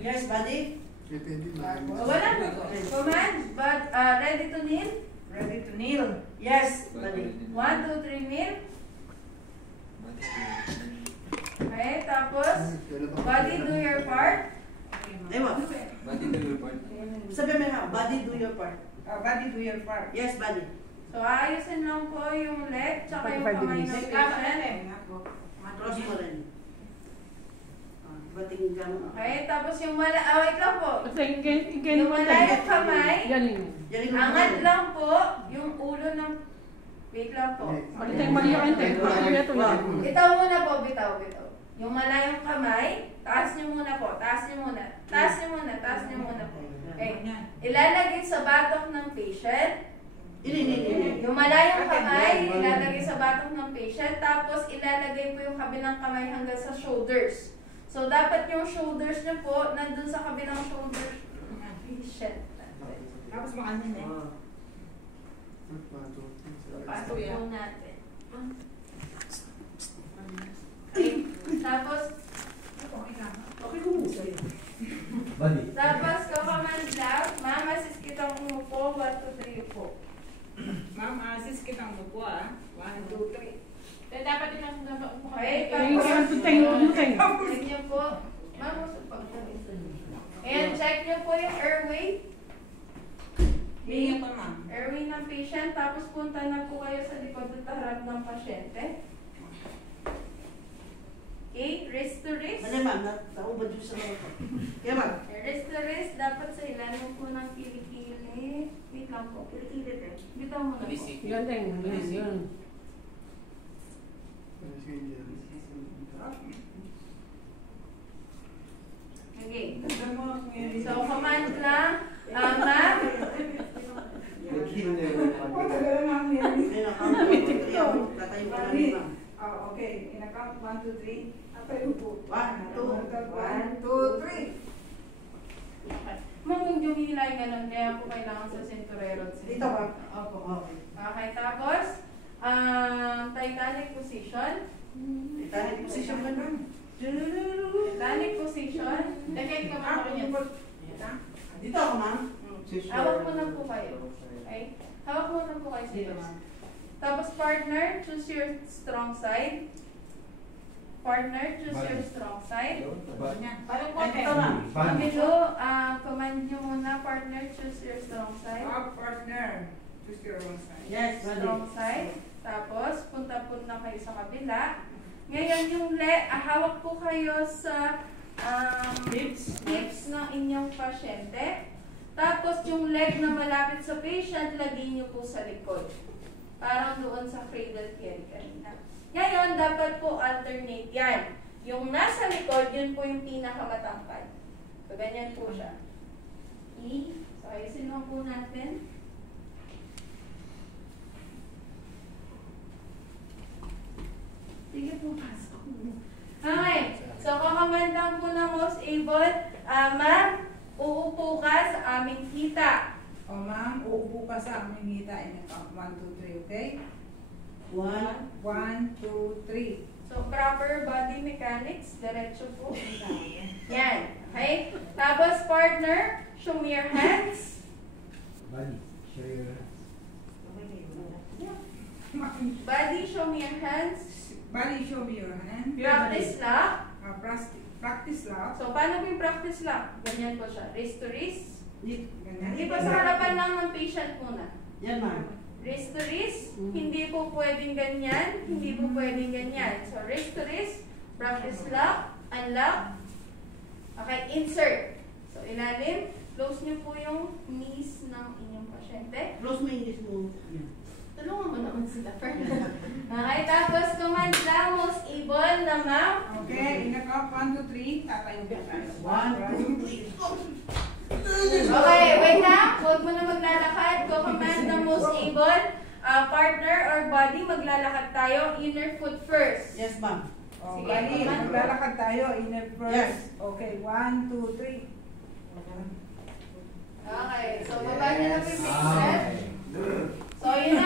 Yes, body. Wala na po. Command, but ready to kneel? Ready to kneel. Yes, body. 1, 2, 3, kneel. Okay, tapos, body, do your part. Ewa. Body do your part. Sabi mo na, body do your part. Body do your part. Yes, body. So, ayusin lang po yung leg, tsaka yung kamay ng patient. Cross mo rin. Bating gano'n. Okay, tapos yung wait lang po. Yung Yung malayong kamay, Galing. angat lang po yung ulo ng... Wait lang po. Malitay mali yung ente. Bitaw muna po, bitaw. Yung malayong kamay, taas nyo muna po, taas nyo muna po. Okay. Ilalagay sa batok ng patient. Yung malayong kamay, ilalagay sa batok ng patient, tapos ilalagay po yung kabilang kamay hanggang sa shoulders. So, dapat yung shoulders nyo po, nandun sa kabilang shoulders ng patient. Tapos makanin eh. Pasok po natin. Okay. Tapos, Okay ko mo sa'yo. Body. tapos kakamand lang, ma'am, assist kitang umupo, 1, 2, 3 po. Ma'am, assist kitang mo po 1, 2, 3. Dapat din ang umupo. Okay, Thank tapos, you. check nyo po. Ma'am, and check nyo po yung airway. Bigyan pa ma'am. Airway ng patient, tapos punta na po kayo sa likod at harap ng pasyente. Okay, wrist to wrist. Ano ma'am, naubad yung sa mga ko. Kaya ma'am. Wrist to wrist, dapat sa ilalim po ng kilikili. Wait lang po, kilikili din. Bitaw mo na po. Galing. Galing. Okay. Ganda mo ako ngayon. So, command lang. Ma'am, Ganda ma'am ngayon. Ayun, account. Tatayo ka na rin ma'am. Okay, in a count 1, 2, 3. Tayo po. 1, 2. 1, 2, 3. ma'am, huwag yung hilay ganun, kaya po kailangan sa cinturero. Dito ba? Opo. Okay. Okay, tapos, Titanic position. Titanic position ka ma'am. Titanic position. Dekit ka ma'am ako niyan. Dito ako ma'am. Hawak mo na po kayo. Okay? Hawak mo na po kayo sila, ma'am. Tapos partner, choose your strong side. Partner, choose your strong side. Parang po, Ito ma'am. Pamilo, command nyo muna, partner, choose your strong side. partner. Choose your own side. Yes, Strong body. side. Tapos, punta-punta kayo sa kabila. Ngayon, yung hawak po kayo sa hips ng inyong pasyente. Tapos, yung leg na malapit sa patient, lagay nyo po sa likod. Parang doon sa cradle care kanina. Ngayon, dapat po alternate yan. Yung nasa likod, yun po yung pinakamatangkad. So, ganyan po siya. So, ayusin lang po natin. Sige po, pasok mo. Okay. So, kakamandang po ng most able. Ma'am, uupo ka sa aming kita. O ma'am, uupo ka sa aming hita in a count 1, 2, 3, okay? 1. 1, 2, 3. So, proper body mechanics. Diretso po. Yan. Okay? Tapos, partner, show me your hands. Body. Show your hands. Body, show me your hands. Body, show me your hand. Practice lock. Practice lock. So, paano po yung practice lock? Ganyan po siya. Wrist to wrist. Ganyan. Hindi pa sa harapan lang ng patient muna. Yan ma'am. Wrist to wrist. Hindi po pwedeng ganyan. Hindi po pwedeng ganyan. So, wrist to wrist. Practice lock. Unlock. Okay, insert. So, ilalim. Close niyo po yung knees ng inyong pasyente. Close mo yung knees mo. Yan. Tulungan mo naman sila, Fernanda. Okay, tapos command lang, most able na ma'am. Okay, in a count 1, 2, 3. Tatayo ka tayo. 1, 2, 3. Okay, wait lang. Huwag mo na maglalakad. Go command ng most able. Partner or body, maglalakad tayo. Inner foot first. Yes ma'am. Oh, Sige, bali, command. maglalakad tayo. Inner first. Yes. Okay, 1, 2, 3. Okay, so baba niyo na po yung patient. So, yun na.